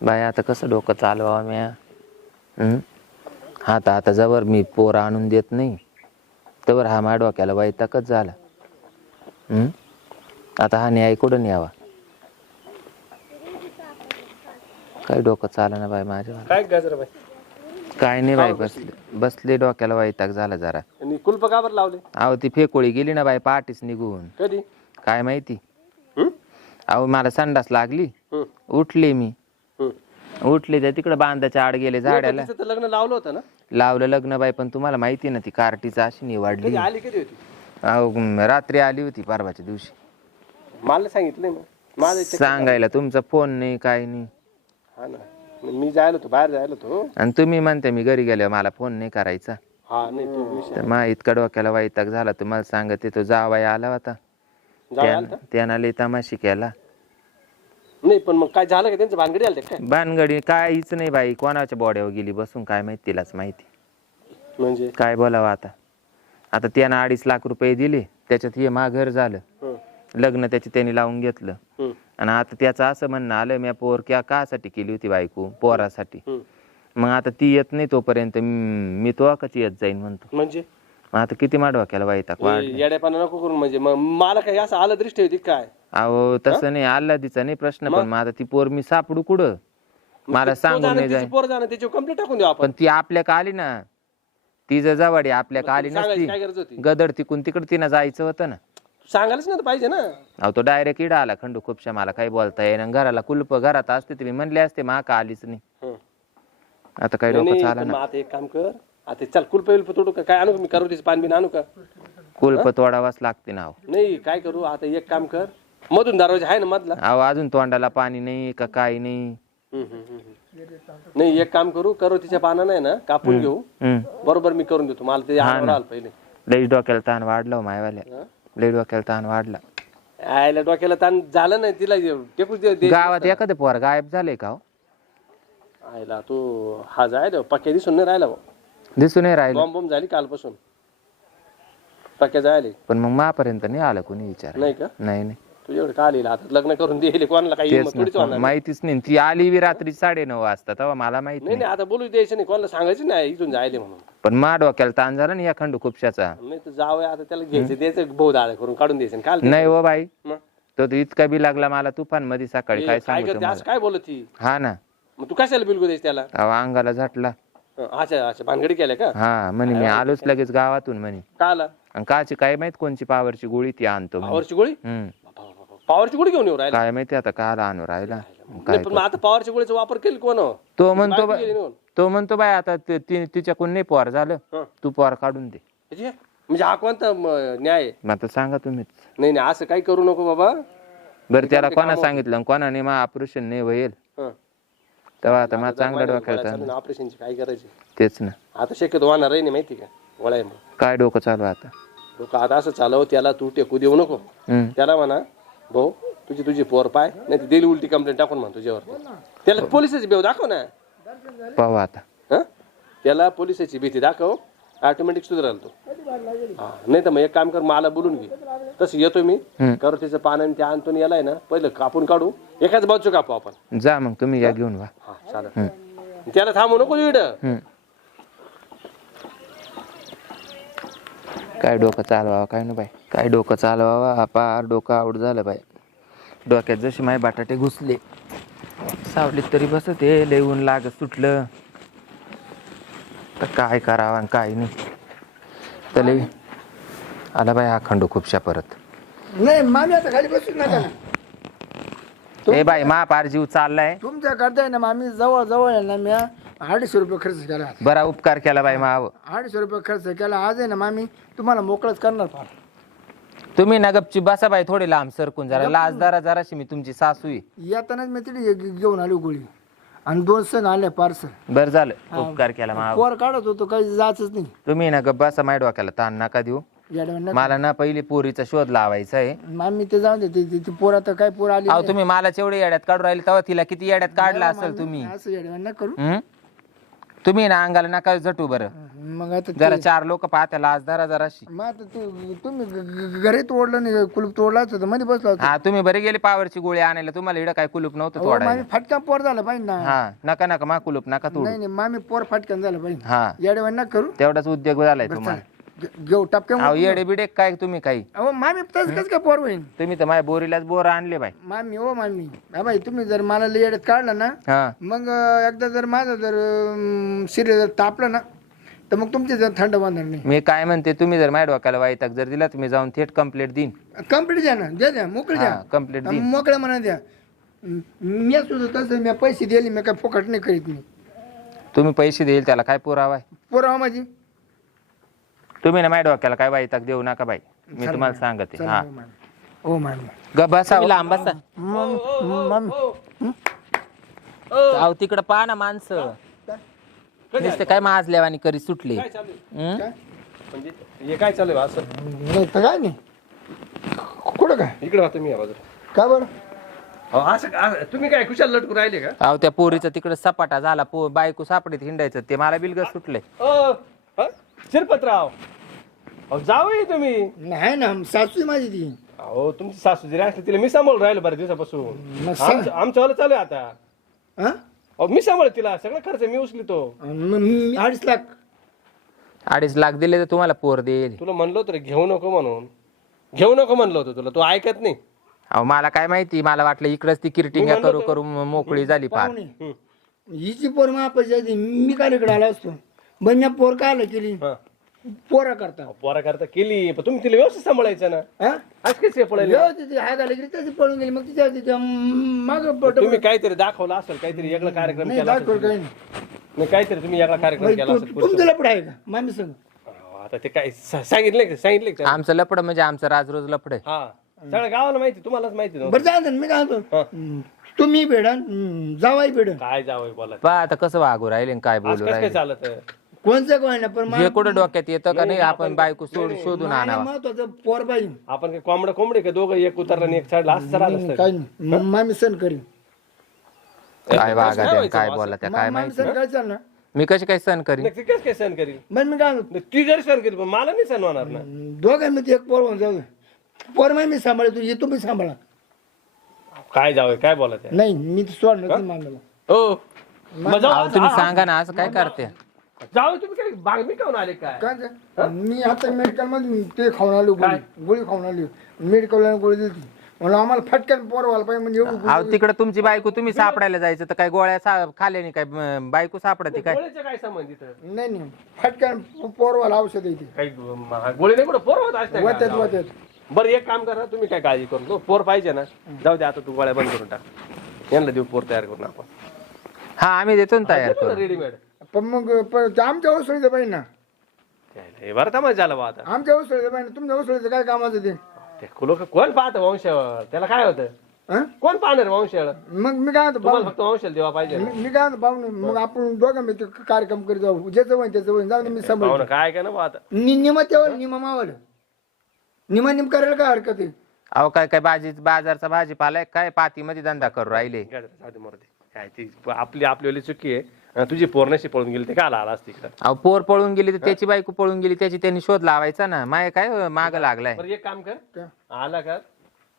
Bye आता कसं डोकं चालवा म्या? तर आता जवळ मी पोर आणून देत नाही. तवर हा माझ्या डोक्याला वैतागच झाला? आता हा न्याय कुठं न्यावा? काय डोकं चाला ना बाय माझ्या काय नाही बाई बसले. बसले डोक्याला वैताग झाला जरा. कुलप का बरं लावले? अहो ती फेकोळी गेली ना बाई पहाटेच निघून. कधी? काय माहिती? अहो मला संडास लागली. उठले मी. उठले तर तिकडे बांधाच्या आड गेले झाडाला. तिचं तर लग्न लावलं होतं ना? लावलं लग्न बाई पण तुम्हाला माहिती ना ती कार्टीचा अशी निवडली. कधी आली कधी होती? अहो म, रात्री आली होती परवाच्या दिवशी. मला सांगितलंय ना. माझं इथे- सांगायला तुमचा फोन नाही काय नाही. हा ना. मी जायला होतो बाहेर जायला होतो. आणि तुम्ही म्हणते मी घरी गेल्यावर मला फोन नाही करायचा. हा नाही तो विषय तर मा इतका डोक्याला वैताग झाला तुम्हाला सांगते तो जावाय आला होता. जाऊ आलता? त्यानं लई तमाशी केला. नाही पण मग काय झालं का? त्यांचं भानगडी आलं काय? बानगडी काहीच नाही बाई. कोणाच्या बॉड्यावर गेली बसून? काय माहिती तिलाच माहिती. म्हणजे? काय बोलावं आता? आता त्यानं अडीच लाख रुपये दिले. त्याच्यात हे माघर झालं. हं, लग्न त्याचे त्यांनी लावून घेतलं. हं, आणि आता त्याचं असं म्हणणं आलं मी पोर क्या कासाठी केली होती बायको? पोरासाठी. हं. मग आता ती येत नाही तोपर्यंत. म- मी तो कशी येत जाईन म्हणतो. म्हणजे? मग आता किती माडवा केला वाढ येड्यापाना नको करून म्हणजे. मग मला काही असं आलं दृष्टी होती काय? अहो तसं नाही आल्हादीचा नाही प्रश्न पण मग? आता ती पोर मी सापडू कुठं? मला सांगून नाही जाय. पोर जाणं त्याची कंप्लीट टाकून देऊ आपण. पण ती आपल्या का आली ना ती जर जवाडी आपल्या का आली सांगायची नसती काय गरज होती? गदड तिकून तिकडे तिनं जायचं होतं ना. सांगायलाच नाही पाहिजे ना. अहो तो डायरेक्ट इडा आला खंडू खूपशा मला काही बोलता येईना. घराला कुलप घरात असते तुम्ही म्हणले असते मा का आलीच नाही. हं. आता काही डोकं नाही, चाला पण ना आता एक काम कर आता चल कुलप विल्प तोडू का? काय आणू का? मी करू तिचं पाणी बिन आणू का? कुलप तोडावाच लागते ना अहो. नाही काय करू? आता एक काम कर मधून दरवाजा आहे ना मधला? अहो अजून तोंडाला पाणी नाही का काही नाही. नाही एक काम करू करू तिच्या पाना नाही ना कापून घेऊ. हम्म. बरोबर मी करून देतो मला ते आलं पहिले. लई डोक्याला ताण वाढला हो मायवाल्या? लई डोक्याला ताण वाढला. आयला डोक्याला ताण झालं नाही तिला टेकूच दे दे- गावात एखादं पोर गायब झालंय का हो? आयला तू हा जाय रे, पक्या दिसून नाही राहिला. दिसून नाही राहिलं. बॉम्ब बॉम्ब झाली कालपासून. पक्या जायले. पण मग मापर्यंत नाही आलं कोणी विचार. नाही का? नाही नाही. तू एवढं का आलेला? आता लग्न करून दिले कोणाला काही तेच हिंमत थोडीच ना होणार माहितीच नाही. ती आली बी रात्री साडे नऊ वाजता तेव्हा मला माहीत नाही नाही नाही. आता बोलू द्यायचं नाही कोणाला सांगायचं नाही इथून जायले म्हणून. पण मा डोक्याला ताण झाला ना या खंडू खुपशाचा. नाही तर जावं आता त्याला घ्यायचं द्यायचं भाऊ दादा करून काढून द्यायचं काल नाही हो बाई. मग? तो तर इतका बी लागला मला तुफानमध्ये सकाळी काय काय सांगू करते? तुम्हाला? असं काय बोलत ती? हा ना. मग तू कशाला बिलकुल द्यायचं त्याला? अहो अंगाला झटला. हं, अच्छा अच्छा भानगडी केल्या का? हा म्हणे मी आलोच लगेच गावातून म्हणे. का आला आणि काची काय माहीत कोणची पावरची गोळी ती आणतो म्हणे. पॉवरची गोळी? हम्म पॉवरची गोळी घेऊन येऊ राहिला? काय माहिती आता काला आणू राहिला? काय नाही, पण मग आता पॉवरच्या गोळीचा वापर केला कोण? तो म्हणतो गेली. तो म्हणतो बाय आता ते- ती- तिच्याकडून नाही पोर झालं. तू पोर काढून दे. म्हणजे? म्हणजे हा कोणता म, न्याय? आहे? मग आता सांगा तुम्हीच. नाही नाही असं काही करू नको बाबा. बरं त्याला कोणा सांगितलं आणि कोणाने मग ऑपरेशन नाही होईल. हं. तेव्हा आता मग चांगला. चालू. ना ऑपरेशनची काय करायची तेच ना. आता शक्यतो होणार आहे नाही माहिती का? गोळ्या काय डोकं चालू आहे आता? लोक आता असं चालव त्याला तू टेकू देऊ नको. हम्म. त्याला म्हणा भाऊ तुझी तुझी पोर पाय नाही दिली उलटी कंप्लेंट टाकून म्हणतो तुझ्यावर त्याला पोलिसाची बेव दाखव ना. पाहू आता. हं? त्याला पोलिसाची भीती दाखव ऑटोमॅटिक सुधाराल तो. हा, नाही तर मग एक काम कर मला बोलून घे. तसं येतो मी. करू त्याचं पानं ते आणतो आणि यालाय ना पहिलं कापून काढू एकाच बाजूचं कापू आपण. जा मग तुम्ही या घेऊन वा. हा चालेल. त्याला थांबू नको इड हम्म. काय डोकं चालवावं काय ना बाई. काय डोकं चालवावं पार डोकं आवड झालं बाई. डोक्यात जशी माय बटाटे घुसले सावलीत तरी बसत हे लय ऊन लागत सुटलं. तर काय करावं आणि काय नाही. तर लय आला बाई हा खंडू खूपशा परत. नाही मामी आता खाली बसून नका ना. ए बाई मा पार जीव चाललाय. तुमच्या करताय ना मामी जवळ जवळ आहे ना मी अडीचशे रुपये खर्च केला. बरा उपकार केला बाई माव. अडीचशे रुपये खर्च केला. आज आहे ना मामी तुम्हाला मोकळच करणार फार. तुम्ही ना गपची बसा बाई थोडी लांब सरकून जरा. लाजदारा जराशी मी तुमची सासू आहे. येतानाच मी तिथे घे- घेऊन आली गोळी. आणि दोन सण आले पार्सल. बरं झालं. उपकार केला माव. पोर काढत होतो काही जायचंच नाही. तुम्ही ना गप्पा माय डोक्याला ताण नका देऊ. येड्यावानी मला ना पहिली पोरीचा शोध लावायचा आहे. नका. मामी ते जाऊन दे ती- ती ती पोर आता काय पोर आली अहो तुम्ही मला जेवढी येड्यात काढून राहिले तेव्हा तिला किती येड्यात काढला असेल तुम्ही. असं येड्यावानी नका करू. हं? तुम्ही ना अंगाला नका झटू बरं. मग आता जरा चार लोक पाहत्या लाज धरा जराशी मग आता तू तुम्ही घरी तोडलं नाही कुलूप तोडलाच होतं मध्ये बसला हा तुम्ही बरे गेले पावरची गोळी आणायला. तुम्हाला इकडं काय कुलूप नव्हतं तोडायला. मामी फटका पोर झाला पाहिजे ना. हा नका नका मा कुलूप नका तोडू. नाही नाही मामी पोर फटकन झालं पाहिजे. हा. येडे ना करू. तेवढाच उद्योग झालाय तुम्हाला. घे- घेऊ टपक्या अहो येडे बिडे काय तुम्ही काही? अहो मामी तसं कसं काय पोर होईन? तुम्ही तर माझ्या बोरीलाच बोर आणले बाई. मामी ओ मामी. हा बाई तुम्ही जर मला लय येड्यात काढलं ना हा. मग अं, एकदा जर माझं जर शिरे जर तापलं ना तर मग तुमची जर थंड बांधणार नाही. मी काय म्हणते तुम्ही जर माझ्या डोक्याला वाईटाक जर दिला तुम्ही जाऊन थेट कंप्लेंट देईन. कंप्लीट द्या ना द्या द्या मोकळी द्या. हा कंप्लेंट देईन. मोकळ्या म्हणा द्या. म- मी सुद्धा तसं मी पैसे दिले मी काय फुकट नाही करीत मी. तुम्ही पैसे देईल त्याला काय पुरावा आहे? पोरावा माझी तुम्ही ना माझ्या डोक्याला काय वाईटाक देऊ नका बाई. मी तुम्हाला सांगते. हा हो. मामी हो मामी ग बसा लांब बसा. मम- मामी. अहो तिकडं पहा ना माणसं. नुसते काय माजल्यावानी करी सुटली. काय चालू आहे? हं? काय? म्हणजे हे काय चालू आहे असं? नाही तर काय नाही. कुठं काय? इकडे वाहतो मी या बाजूला. का बरं? अहो, असं असं- तुम्ही काय खुशाल लटकून राहिले का? अहो त्या पोरीचं तिकडं सपाटा झाला. पो बायको सापडीत हिंडायचं. ते मला बिलग सुटले. ओ ह? शिरपतराव अहो जाऊ तुम्ही. नाही ना सासू आहे माझी ती. अहो तुमची सासू जरी असली तिला मी सांभाळून राहिलो बऱ्याच दिवसापासून. मग सांग. आमचं आमचं वाला चालू आहे आता. हा? अहो मी सांभाळ तिला सगळा खर्च मी उचलितो. मग मी अडीच लाख. अडीच लाख दिले तर तुम्हाला पोर देईल. तुला म्हणलं होतं रे, घेऊ नको म्हणून. घेऊ नको म्हणलं होतं तुला तू ऐकत नाही. अहो मला काय माहिती मला वाटलं इकडच ती किरटिंग करू करू मोकळी झाली फार. हं. हिची पोर आधी मी काय इकडे आलो असतो. बन्या पोर काय आलं केली? हा. पोरा करता. पोरा करता केली पण तुम्ही तिला व्यवस्थित सांभाळायचं ना. हा? आज कसे पळायला? व्यवस्थित हाय घाला गेली तशी पळून गेली मग तिच्या तिच्या माग पट तुम्ही काहीतरी दाखवलं असेल काहीतरी वेगळा कार्यक्रम नाही केला दाखवलं असेल काही नाही नाही काहीतरी तुम्ही वेगळा कार्यक्रम केला असेल तुमचं लपड आहे का? मामी सांग. अहो, आता ते काय सा- सांगितलंय का? सांगितलंय का? आमचं लपड म्हणजे आमचं राज रोज लपड आहे. हा. सगळ्या गावाला माहिती तुम्हालाच माहिती नव्हतं बरं जाऊ मी काय म्हणतो? तुम्ही भेडा जावाई भेड. काय जावं बोला पहा आता कसं वागू राहिले आणि काय आज बोलू कसं काय राहिले. चालत? आहे? कोणचं कोण पण हे कुठं डोक्यात येतं का नाही आपण बायको सोड शोधून आणावा. महत्वाचं पोर बाई. आपण काय कोंबडं कोंबडे का? दोघं एक उतरला आणि एक चढला असं राहत असतं. काय नाही म- मामी सण करीन. काय वागा त्या काय? बोला त्या काय मामी माहिती? सण काय चालणार? मी कशी काय सण करीन? नाही, ती कसं काय सहन करील बरं मी काय म्हणतो? नाही, ती जरी सहन करील पण मला नाही सहन होणार ना. दोघं मी ते एक पोर होऊन जाऊ पोर मामी मी सांभाळतो हे तुम्ही सांभाळा. काय जावं काय बोला त्या नाही मी सोडणार मामीला. हो. मग जाऊ अहो, तुम्ही सांगा ना असं काय करते? जाऊ तुम्ही काय बाग मी खाऊन आले काय? काय ते? मी आता मेडिकलमध्ये ते खाऊन आलो गोळी. गोळी खाऊन आली. मेडिकल गोळी दिली म्हणून आम्हाला फटक्यान पोर व्हायला पाहिजे म्हणजे एवढी अहो तिकडे तुमची बायको तुम्ही सापडायला जायचं तर काय गोळ्या सा- खाल्ल्याने काय? म, बायको सापडते काय? गोळीचं काय संबंध इथं? नाही नाही. फटक्यान पोर व्हायला औषध येते काही म- गोळी नाही कुठं? पोर होत असते वत्यात का? वत्यात बरं एक काम करा तुम्ही काय काळजी करू नको. पोर पाहिजे ना. जाऊ दे आता तू गोळ्या बंद करून टाक. यांना देऊ पोर तयार करून आपण. हा आम्ही देतो ना तयार करून. रेडीमेड पण मग आमच्या उसळीचं पाहिजे ना. हे बरं तर झालं बा आता. आमच्या उसळीचं पाहिजे तुमच्या उसळीचं काय कामाचं ते? ते लोक कोण पाहतं वंशावळ त्याला काय होतं? हं? कोण पाहणार वंशावळ मग मी काय म्हणतो तुम्हाला फक्त वंशाला देवा पाहिजे. मी मी काय म्हणतो पाहुणे मग आपण दोघं मी ते कार्यक्रम करीत जाऊ. ज्याचं होईल त्याचं होईल जाऊ दे मी सांभाळ पाहुणं काय काय ना बा आता. निम तेवढं निम मावल निमा निम करायला काय हरकत आहे? अहो काय काय भाजी बाजारचा भाजीपाला आहे, काय पातीमध्ये धंदा करू राहिले? काय झालं? जाऊ दे मरू दे. काय ती आपली आपली चुकी आहे. आणि तुझी पोरण्याशी पळून गेली ते काय आला आलास तिकडं? अहो पोर पळून गेली तर त्याची बायको पळून गेली त्याची त्यांनी शोध लावायचा ना. माय काय माग लागलाय? बरं एक काम कर? आला का?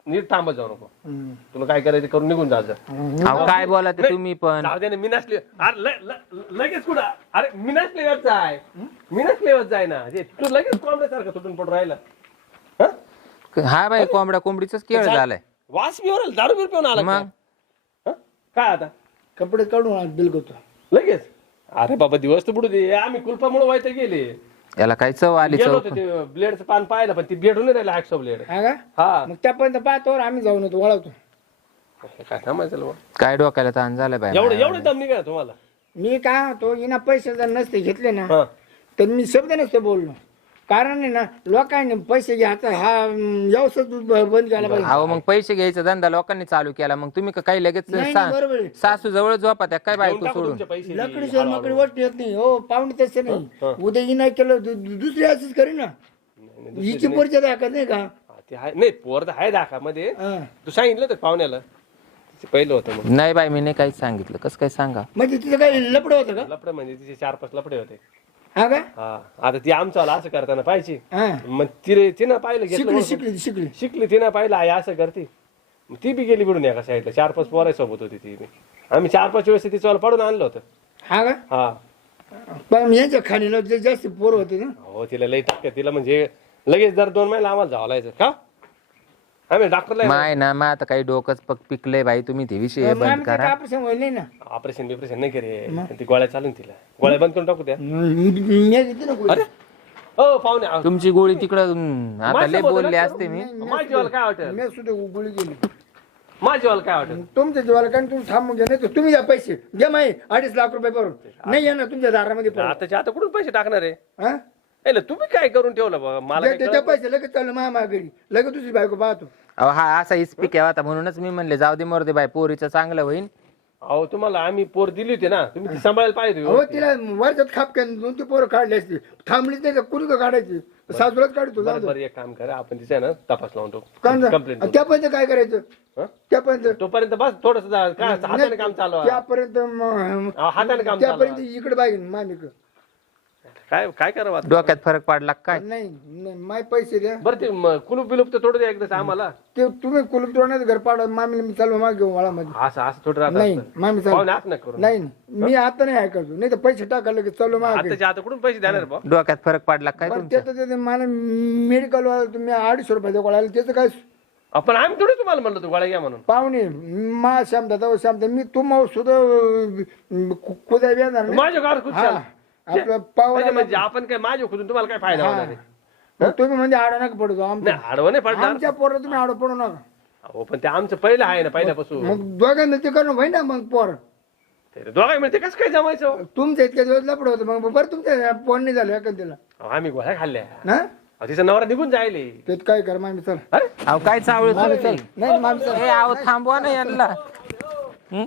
नीट थांबत जाऊ नको. हम्म. तुला काय करायचं करून निघून जायचं अहो काय बोला ते तुम्ही पण. जाऊ दे ना मी नसले अरे ल- ल- लगेच कुठं? अरे मी नसले जाय मी नसले जाय ना. ते तू लगेच कोंबड्यासारखं तुटून पडून राहिला. हं? हा बाई कोंबड्या कोंबडीच केळ झालाय. वास पिऊन दारू बिर पिऊन आला मग? का? हं? काय आता? कपडे काढून बिल करतो लगेच. अरे बाबा दिवस तर बुडू दे. आम्ही कुलपामुळे व्हायचं गेले. याला काय चव आली गेलो चव? होतो ते ब्लेडचं पान पाहिलं पण ती भेटून नाही राहिला हॅक्सो ब्लेड. हा का? हा. मग त्यापर्यंत पाहतो आम्ही जाऊन येतो वळवतो. काय थांबायचं? काय डोक्याला ताण झालं बाई एवढं एवढं दम निघा तुम्हाला? मी काय तो इना पैसे जर नसते घेतले ना हा. तर मी शब्द नसतो बोललो. कारण आहे ना लोकांनी पैसे घ्यायचा हा अं, व्यवसाय बंद केला पाहिजे. अहो मग पैसे घ्यायचा धंदा लोकांनी चालू केला मग तुम्ही का काही लगेच नाही, सा- नाही, बरोबर आहे. सासू जवळ झोपा त्या काय देऊन बायको टाकू सोडून? तुमचे पैसे लकडी शिवाय मकडी गोष्ट येत नाही. हो पाहुणे तसं नाही. उद्या इना केलं दु- दु- दुसरी असंच करी ना. हिची परिचय दाखवत नाही का? हा, ते आहे नाही पोर तर आहे दाखा मध्ये हा. तू सांगितलं तर पाहुण्याला? ते पहिलं होतं मग. नाही बाई मी नाही काहीच सांगितलं. कसं काय सांगा? म्हणजे तिचं काही लपड होतं का? लपडे म्हणजे तिचे चार पाच लपडे होते. हा का? हा. आता ती आमचं असं करताना पाहिजे हा. मग तिने तिनं पाहिलं घेतलं शिकली. शिकली शिकली. शिकली तिनं पाहिलं आई असं करते. मग ती बी गेली बिडून एका साईडला चार पाच पोराय सोबत होती ती बी. आम्ही चार पाच वेळेस तिचं पडून आणलं होतं. हा का? हा. पण यांच्या खाणीला जे जास्त पोर होते ना. हो तिला लई टाक तिला म्हणजे लगेच दर दोन महिने आम्हाला जावं लागायचं. का? आम्ही डॉक्टरला माय ना मग आता काही डोकंच पक पिकलंय बाई तुम्ही ते विषय बंद करा. ऑपरेशन व्हायला नाही ना? ऑपरेशन बिपरेशन नाही करे. ती गोळ्या चालून तिला. गोळ्या बंद करून टाकू द्या. मी घेते ना गोळी. अरे हो पाहुणे तुमची गोळी तिकडं हम्म, आता लय बोलले असते मी. माझ्या जीवाला काय वाटेल? मी सुद्धा गोळी गेली. माझ्या जीवाला काय वाटेल? तुमच्या जीवाला कारण तुम्ही थांबून घ्या नाही तर तुम्ही द्या पैसे. घ्या माही अडीच लाख रुपये भरून. नाही या ना तुमच्या दारामध्ये परत. आताच्या आता कुठून पैसे टाकणार आहे? हा? ए, तुम्ही काय करून ठेवलं बघा मला काय त्याच्या पैसे लगेच चालू माझ्या घरी लगेच दुसरी बायको पाहतो. अहो हा असा इस्पिक आहे आता म्हणूनच मी म्हणले जाऊ दे मरू दे बाई पोरीचं चांगलं होईन. अहो तुम्हाला आम्ही पोर दिली होती ना तुम्ही ती सांभाळायला पाहिजे अहो तिला वर्षात खापक्यान दोन ते पोरं काढले असते. थांबलीच नाही कुणी का काढायची? सासूलाच काढतो बरं. बरं एक काम करा आपण तिचा ना तपास लावून टाकू कंप्लेंट त्यापर्यंत काय करायचं? हं? त्यापर्यंत? तोपर्यंत बस थोडस हाताने काम चालू आहे. त्यापर्यंत म- अहो, हाताने काम चालू त्यापर्यंत आहे. इकडे बाई मामिक काय काय करावं आता? डोक्यात फरक पडला का काय? नाही नाही, माय पैसे द्या. बरं ते म- कुलूप बिलूप तर थोडं द्या एकदा आम्हाला. ते तुम्ही कुलूप तोडण्याचं घर पाडा मामीला मी चालू माग घेऊ मला मध्ये असं असं थोडं राहत नाही असतं. मामी चालू करू नाही नाही. मी आता नाही ऐकायचो. नाही तर पैसे टाकायला की चालू माग. आताच्या आता कुठून पैसे देणार बा डोक्यात फरक पडला काय तुमच्या? त्याचं ते मला मेडिकल वाला तुम्ही अडीचशे रुपयाच्या गोळ्याला त्याचं काय आपण आम्ही थोडी तुम्हाला म्हणलं तू गोळ्या घ्या म्हणून. पाहुणे मा श्याम दादा श्याम दादा मी तुम्हाला सुद्धा कुदा येणार नाही. माझ्या गावात खुश हा. झालं. आपलं म्हणजे म्हणजे आपण काय माझ्या खुदून तुम्हाला काय फायदा होणार आहे? मग तुम्ही म्हणजे आडा नका पडतो आमच्या नाही आडवं नाही पडणार. आमच्या पोरं तुम्ही आडो पडू नका. हो पण ते आमचं पहिलं आहे ना पहिल्यापासून. मग दोघांना ते करणं होई ना मग पोर. ते दोघाही मिळते कसं काय जमायचं? तुमच्या इतक्या दिवस लपड होतं मग बरं तुमच्या पोर नाही झालं एखाद तिला अहो, आम्ही गोळ्या खाल्ल्या. ना अहो, तिचा नवरा निघून जायले. त्यात काय कर मामी चल. अरे? अहो काय चावळ नाही मामी चल. अहो थांबवा ना यांना. हं?